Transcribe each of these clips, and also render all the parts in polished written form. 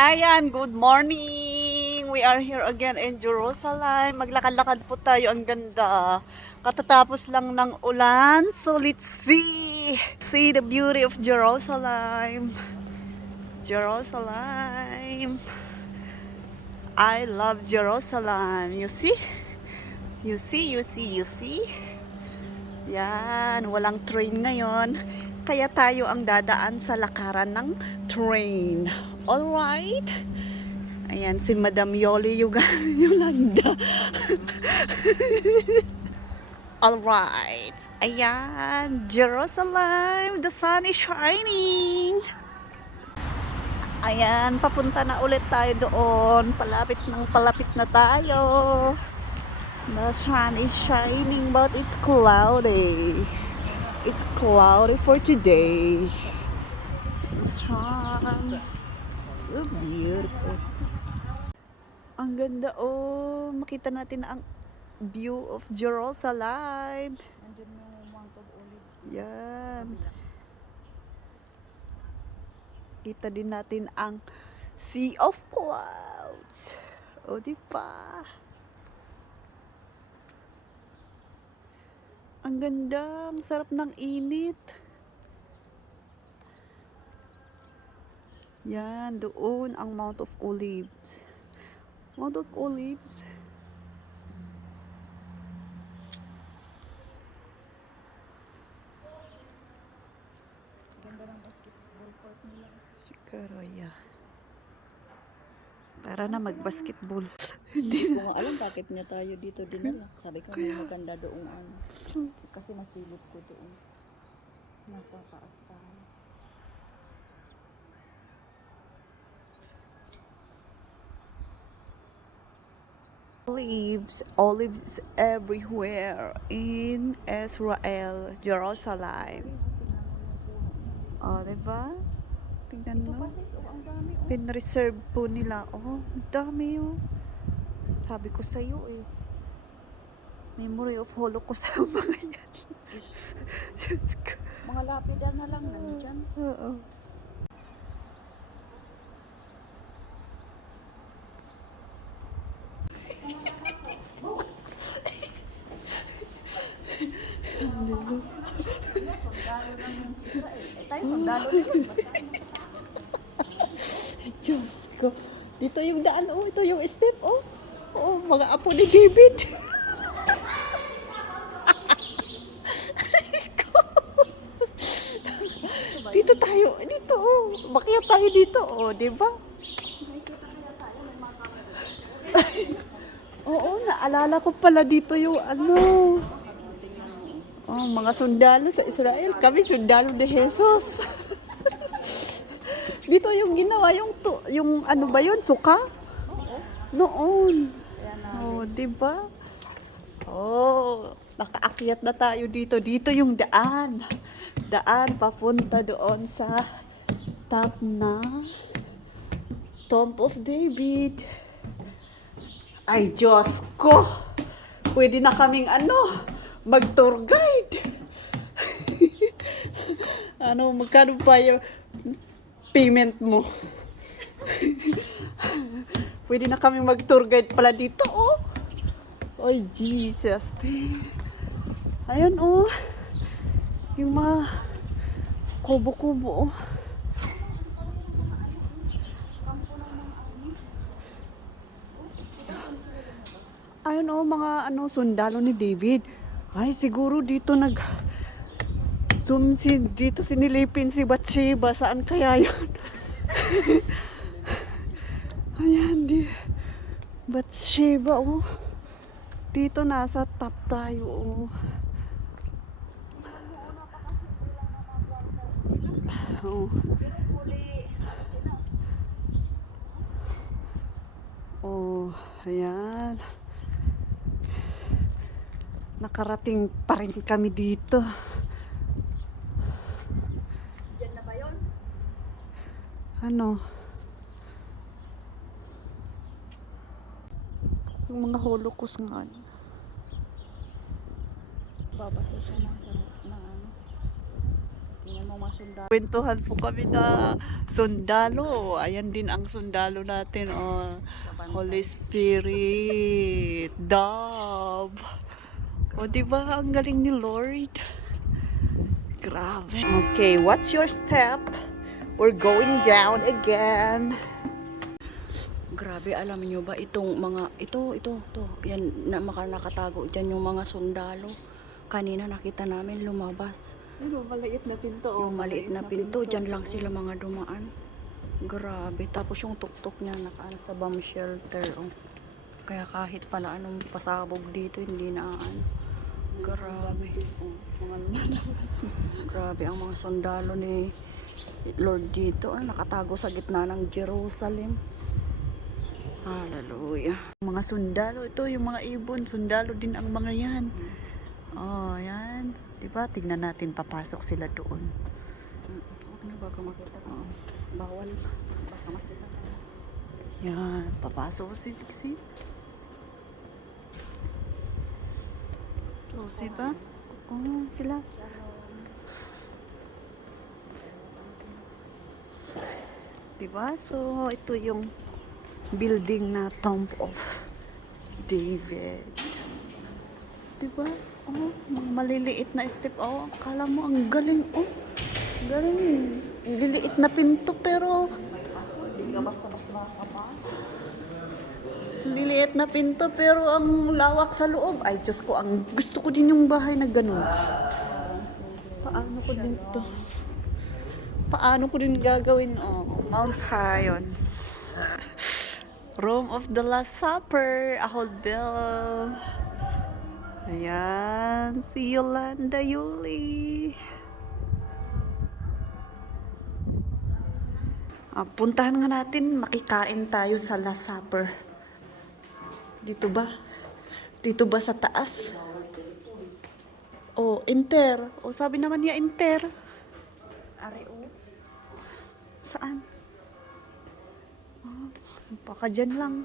Ayan, good morning! We are here again in Jerusalem. Maglakad-lakad po tayo. Ang ganda. Katatapos lang ng ulan. So let's see. See the beauty of Jerusalem. Jerusalem. I love Jerusalem. You see? You see, you see, you see? Yan, walang train ngayon. Kaya tayo ang dadaan sa lakaran ng train. Alright? Ayan, si Madam Yoli Yolanda. Alright. Ayan, Jerusalem. The sun is shining. Ayan, papunta na ulit tayo doon. Palapit na tayo. The sun is shining but it's cloudy. It's cloudy for today. The sun. So beautiful. Ang ganda oh. Makita natin ang view of Jerusalem. Nandiyan yung Mount of Olives. Yan. Kita din natin ang Sea of Clouds. O, diba? Ang ganda. Ang sarap ng init. Yan, doon ang Mount of Olives. Mount of Olives. Ganda ng basketball court nila. Shikaroya. Tara na mag-basketball. Hindi ko nga alam bakit niya tayo dito dinala. Sabi ko may maganda doong ano. Kasi masilip ko doon. Nasa taas tayo. Olives everywhere in Israel, Jerusalem. Oh, diba? Tingnan Ito mo. kasi so ang dami. Oh. Pin-reserve po nila. Oh, ang dami oh. Sabi ko sa'yo eh. Memory of Holocaust ang mga yan. Diyos ko. Mga lapida na lang nandyan. Oo. Sundalo lang yung Israel. Eh tayo sundalo din. Diyos ko. Dito yung daan, oh. Ito yung step, oh. Oh, mga apo ni David. Dito tayo, dito, oh. Makiya tayo dito, oh. Diba? Oo, naalala ko pala dito yung ano. Oh, mga sundalo sa Israel. Kami sundalo de Jesus. Dito yung ginawa yung ano ba yun? Suka? Noon. Oh, 'di ba? Oh, nakaakyat na tayo dito. Dito yung daan. Daan papunta doon sa top na Tomb of David. Ay, Diyos ko! Pwede na kaming mag-tour guide. Magkano pa yung payment mo? Pwede na kaming mag-tour guide pala dito, oh. Oy, Jesus. Ayun, oh. Yung mga kubo-kubo, oh. Ayun, oh, mga sundalo ni David. Ay, siguro dito dito sinilipin si Bathsheba. Saan kaya yun? Ayan, Bathsheba, oh. Dito nasa top tayo, oh. Oh. Oh, ayan. Nakarating pa rin kami dito. Diyan na ba yun? Ano? Yung mga Holocaust nga. Babasa siya ng ano. Tingnan mo mga sundalo. Kwentuhan po kami na sundalo. Ayan din ang sundalo natin. Oh. Holy Spirit. Dove. O, diba? Ang galing ni Lord. Grabe. Okay, what's your step? We're going down again. Grabe, alam niyo ba itong mga ito. Yan na nakatago diyan yung mga sundalo. Kanina nakita namin lumabas. Ano, maliit na pinto. Yung maliit na pinto, diyan lang sila mga dumaan. Grabe, tapos yung tuktok niya nakaano sa bomb shelter. Oh. Kaya kahit pala anong pasabog dito, hindi na ano. Grabe. Grabe ang mga sundalo ni Lord dito. Nakatago sa gitna ng Jerusalem. Hallelujah. Mga sundalo, ito yung mga ibon, sundalo din ang mga yan. Oh, yan. Diba? Tignan natin, papasok sila doon. Huwag na baka makita ko. Bawal. Baka makita ko. Yan, papasok si Siksi. So, diba? Oh, sila. Diba? So, ito yung building na Tomb of David. Diba? Oh, mga maliliit na step. Oh, akala mo ang galing. Oh, galing. Liliit na pinto pero Hindi ka basta-basta makakapasok. liliit na pinto pero ang lawak sa loob. Ay, Diyos ko, ang gusto ko din yung bahay na ganun. Paano ko din ito? Paano ko din gagawin? Oh, Mount Zion. Room of the Last Supper. Ahold bell. Ayan. Si Yolanda Yuli. Puntahan nga natin. Makikain tayo sa Last Supper. Dito ba? Dito ba sa taas? Oh, enter. Oh, sabi naman niya enter. Areo. Saan? Oh, baka dyan lang.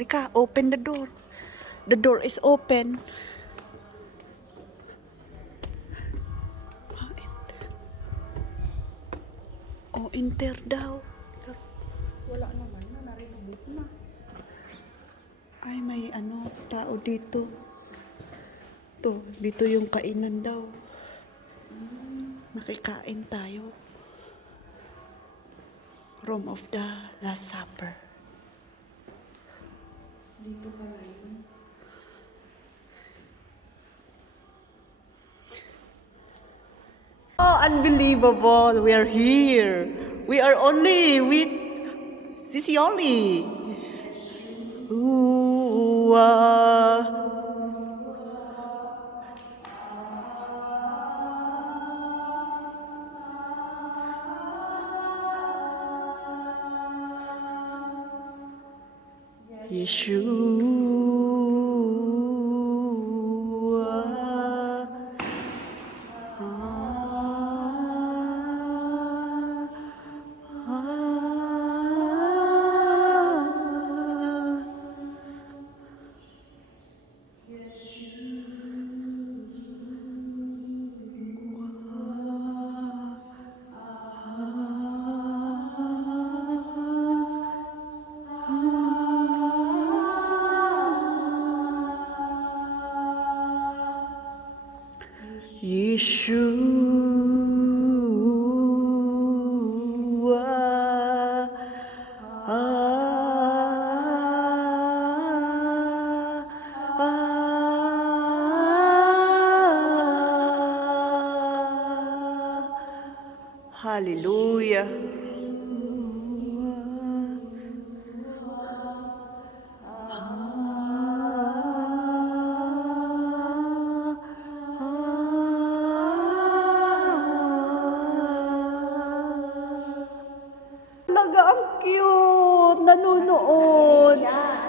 Lika, open the door. The door is open. Oh, enter. Oh, enter daw. Wala naman na, narinubit na. Ay, may ano, tao dito. To, dito yung kainan daw. Nakikain tayo. Room of the Last Supper. Dito pala yun. Oh, unbelievable. We are here. We are only with Sisi Oli. Ooh, Yeshua. Yeshua. Hallelujah. Talaga ang cute. Nanonood.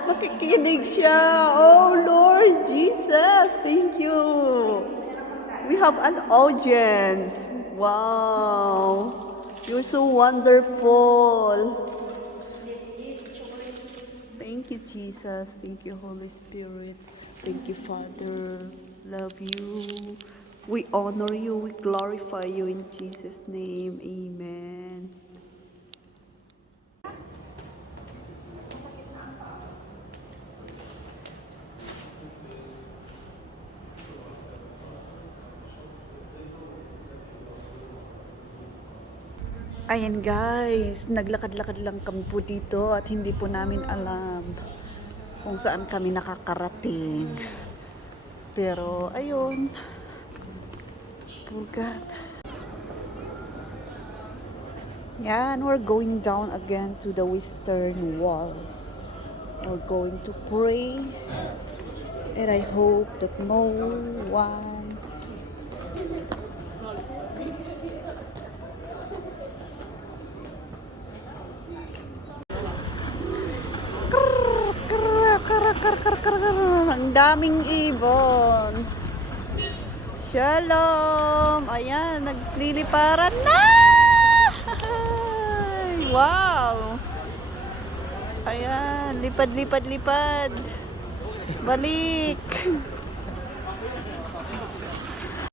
Makikinig siya. Oh, Lord Jesus. Thank you. We have an audience. Wow. You're so wonderful. Thank you, Jesus. Thank you, Holy Spirit. Thank you, Father. Love you. We honor you, we glorify you in Jesus' name. Amen. Ayan guys, naglakad-lakad lang kami po dito at hindi po namin alam kung saan kami nakakarating. Pero ayun, Pulgat. Yan, we're going down again to the Western Wall. We're going to pray and I hope that no one ang daming ibon. Shalom. Ayan, nagliliparan na. Wow. Ayan, lipad. Balik.